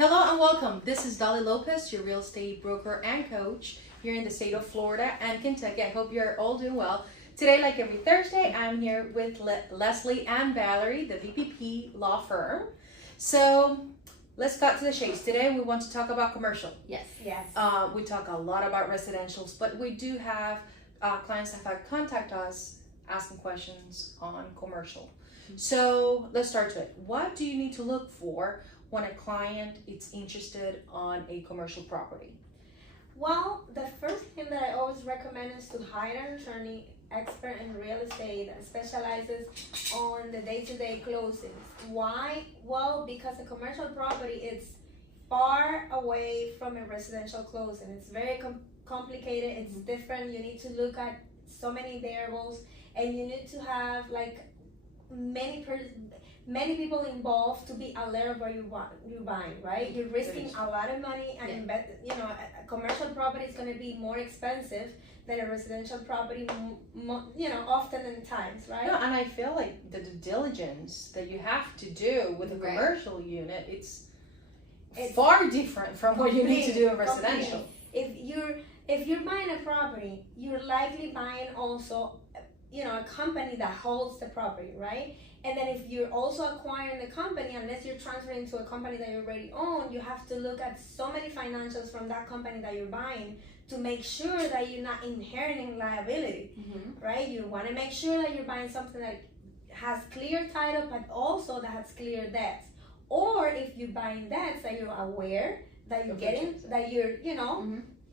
Hello and welcome. This is Dolly Lopez, your real estate broker and coach here in the state of Florida and Kentucky. I hope you're all doing well. Today, like every Thursday, I'm here with Leslie and Valerie, the VPP law firm. So let's cut to the chase. Today, we want to talk about commercial. Yes. We talk a lot about residentials, but we do have clients that have contacted us asking questions on commercial. So let's start with it. What do you need to look for when a client is interested on a commercial property? Well, the first thing that I always recommend is to hire an attorney expert in real estate that specializes on the day-to-day closings. Why? Well, because a commercial property is far away from a residential closing. It's very complicated. It's different. You need to look at so many variables, and you need to have like many people involved to be aware of what you're buying, right? You're risking a lot of money, and a commercial property is going to be more expensive than a residential property, often in times, right? No, and I feel like the due diligence that you have to do with a commercial unit, it's far different from what you need to do in residential. If you're buying a property, you're likely buying also a company that holds the property, right? And then if you're also acquiring the company, unless you're transferring to a company that you already own, you have to look at so many financials from that company that you're buying to make sure that you're not inheriting liability, right? You want to make sure that you're buying something that has clear title, but also that has clear debts. Or if you're buying debts, that you're aware that you're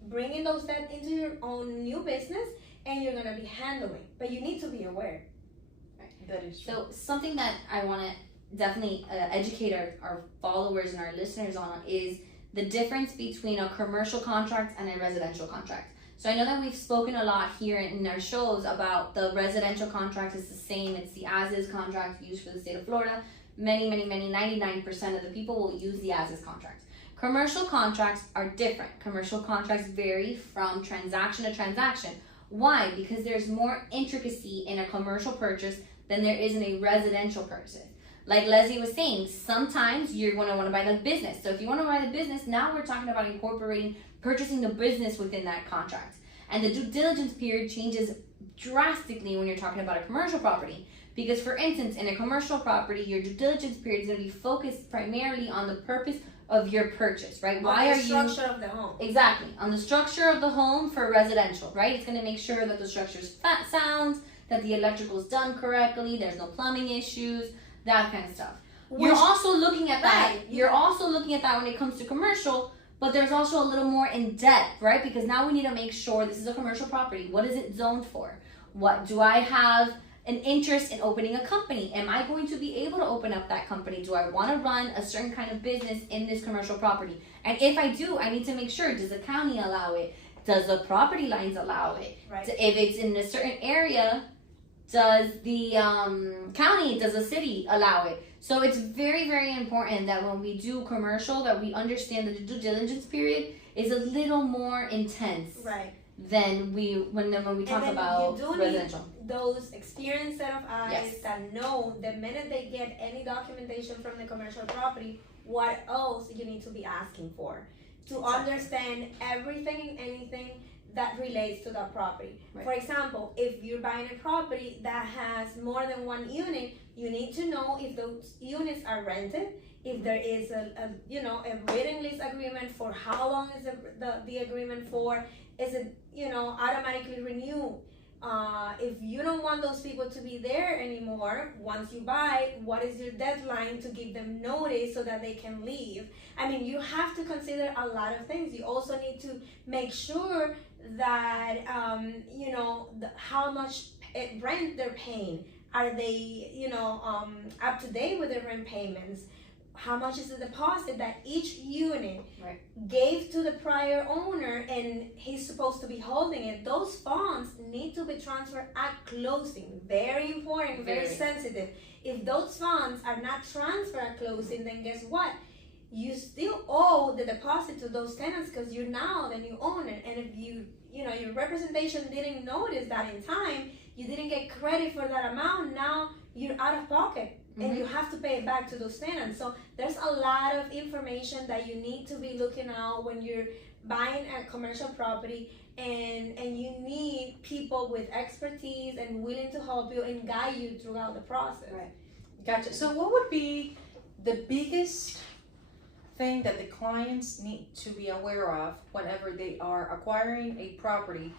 bringing those debts into your own new business, and you're going to be handling, but you need to be aware. Right. That is true. So something that I want to definitely educate our followers and our listeners on is the difference between a commercial contract and a residential contract. So I know that we've spoken a lot here in our shows about the residential contract is the same. It's the as-is contract used for the state of Florida. Many, 99% of the people will use the as-is contract. Commercial contracts are different. Commercial contracts vary from transaction to transaction. Why? Because there's more intricacy in a commercial purchase than there is in a residential purchase. Like Leslie was saying, sometimes you're going to want to buy the business. So if you want to buy the business, now we're talking about purchasing the business within that contract. And the due diligence period changes drastically when you're talking about a commercial property. Because for instance, in a commercial property, your due diligence period is going to be focused primarily on the purpose of your purchase, right? Why are you structure of the home? Exactly, on the structure of the home for residential, right? It's going to make sure that the structure is sound, that the electrical is done correctly, there's no plumbing issues, that kind of stuff. You're also looking at that. You're also looking at that when it comes to commercial, but there's also a little more in depth, right? Because now we need to make sure this is a commercial property. What is it zoned for? What do I have an interest in opening a company? Am I going to be able to open up that company? Do I want to run a certain kind of business in this commercial property? And if I do, I need to make sure, does the county allow it? Does the property lines allow it? Right. If it's in a certain area, does the county, does the city allow it? So it's very, very important that when we do commercial, that we understand that the due diligence period is a little more intense. Right. Than when we talk about residential. Those experienced set of eyes that know the minute they get any documentation from the commercial property, what else you need to be asking for to understand everything and anything that relates to that property. Right. For example, if you're buying a property that has more than one unit, you need to know if those units are rented, if there is a written lease agreement for how long is the agreement for. Is it automatically renewed? If you don't want those people to be there anymore, once you buy, what is your deadline to give them notice so that they can leave? I mean, you have to consider a lot of things. You also need to make sure that how much rent they're paying. Are they up to date with their rent payments? How much is the deposit that each unit gave to the prior owner and he's supposed to be holding it? Those funds need to be transferred at closing. Very important, very sensitive. If those funds are not transferred at closing, then guess what? You still owe the deposit to those tenants because you're now the new owner. And if your representation didn't notice that in time, you didn't get credit for that amount, now you're out of pocket. and you have to pay it back to those tenants. So there's a lot of information that you need to be looking out when you're buying a commercial property, and you need people with expertise and willing to help you and guide you throughout the process. Right. Gotcha. So what would be the biggest thing that the clients need to be aware of whenever they are acquiring a property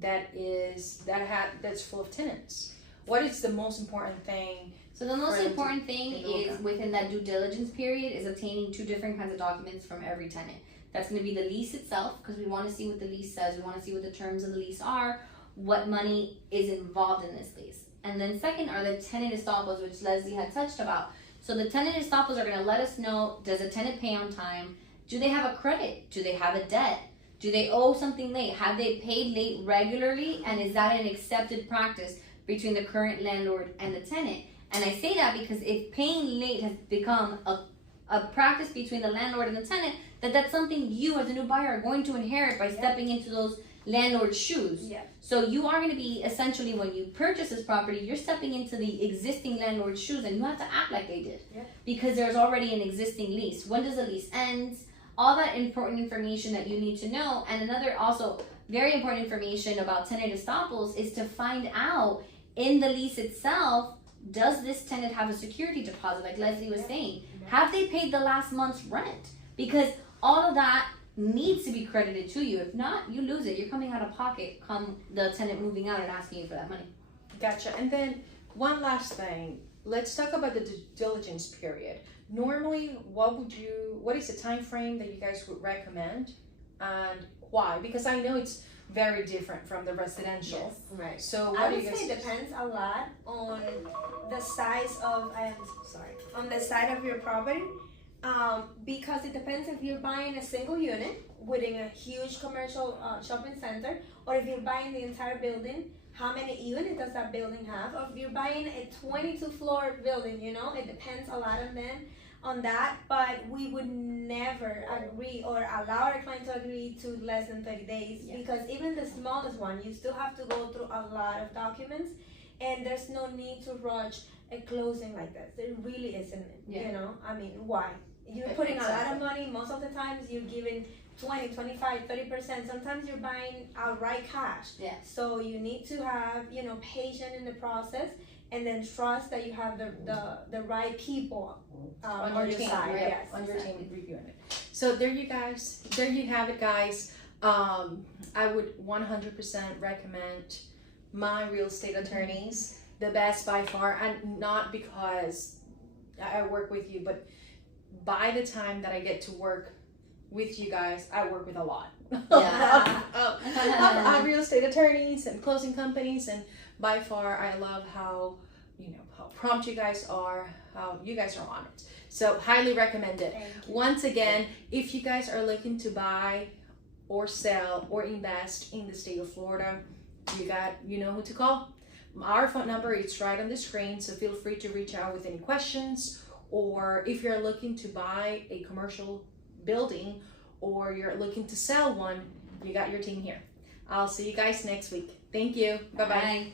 that's full of tenants? What is the most important thing? So the most important thing is within that due diligence period is obtaining 2 different kinds of documents from every tenant. That's going to be the lease itself, because we want to see what the lease says. We want to see what the terms of the lease are, what money is involved in this lease. And then second are the tenant estoppels, which Leslie had touched about. So the tenant estoppels are going to let us know, does a tenant pay on time? Do they have a credit? Do they have a debt? Do they owe something late? Have they paid late regularly? And is that an accepted practice between the current landlord and the tenant? And I say that because if paying late has become a practice between the landlord and the tenant, that's something you as a new buyer are going to inherit by stepping into those landlord's shoes. Yeah. So you are going to be, essentially, when you purchase this property, you're stepping into the existing landlord's shoes, and you have to act like they did. Yeah. Because there's already an existing lease. When does the lease end? All that important information that you need to know. And another also very important information about tenant estoppels is to find out in the lease itself, does this tenant have a security deposit, like Leslie was saying? Have they paid the last month's rent? Because all of that needs to be credited to you. If not, you lose it. You're coming out of pocket come the tenant moving out and asking you for that money. Gotcha. And then one last thing. Let's talk about the due diligence period. Normally, what is the time frame that you guys would recommend, and why? Because I know it's very different from the residential. Yes, right. So I would say it depends a lot on the size of on the side of your property, because it depends if you're buying a single unit within a huge commercial shopping center, or if you're buying the entire building. How many units does that building have? Or if you're buying a 22-floor building, it depends a lot on that, but we would never agree or allow our client to agree to less than 30 days, because even the smallest one, you still have to go through a lot of documents, and there's no need to rush a closing like this. There really isn't, I mean, why? You're putting a lot of money. Most of the times you're giving 20, 25, 30%. Sometimes you're buying outright cash. Yeah. So you need to have, patience in the process, and then trust that you have the right people on your team, side. right? Yes, on your team reviewing it. So there you have it, guys. I would 100% recommend my real estate attorneys, the best by far, and not because I work with you, but by the time that I get to work with you guys, I work with a lot of real estate attorneys and closing companies, and by far I love how prompt you guys are, how you guys are on it. So highly recommend it. Once again, if you guys are looking to buy or sell or invest in the state of Florida, you know who to call. Our phone number is right on the screen, so feel free to reach out with any questions, or if you're looking to buy a commercial building or you're looking to sell one, you got your team here. I'll see you guys next week. Thank you. Bye-bye. Bye.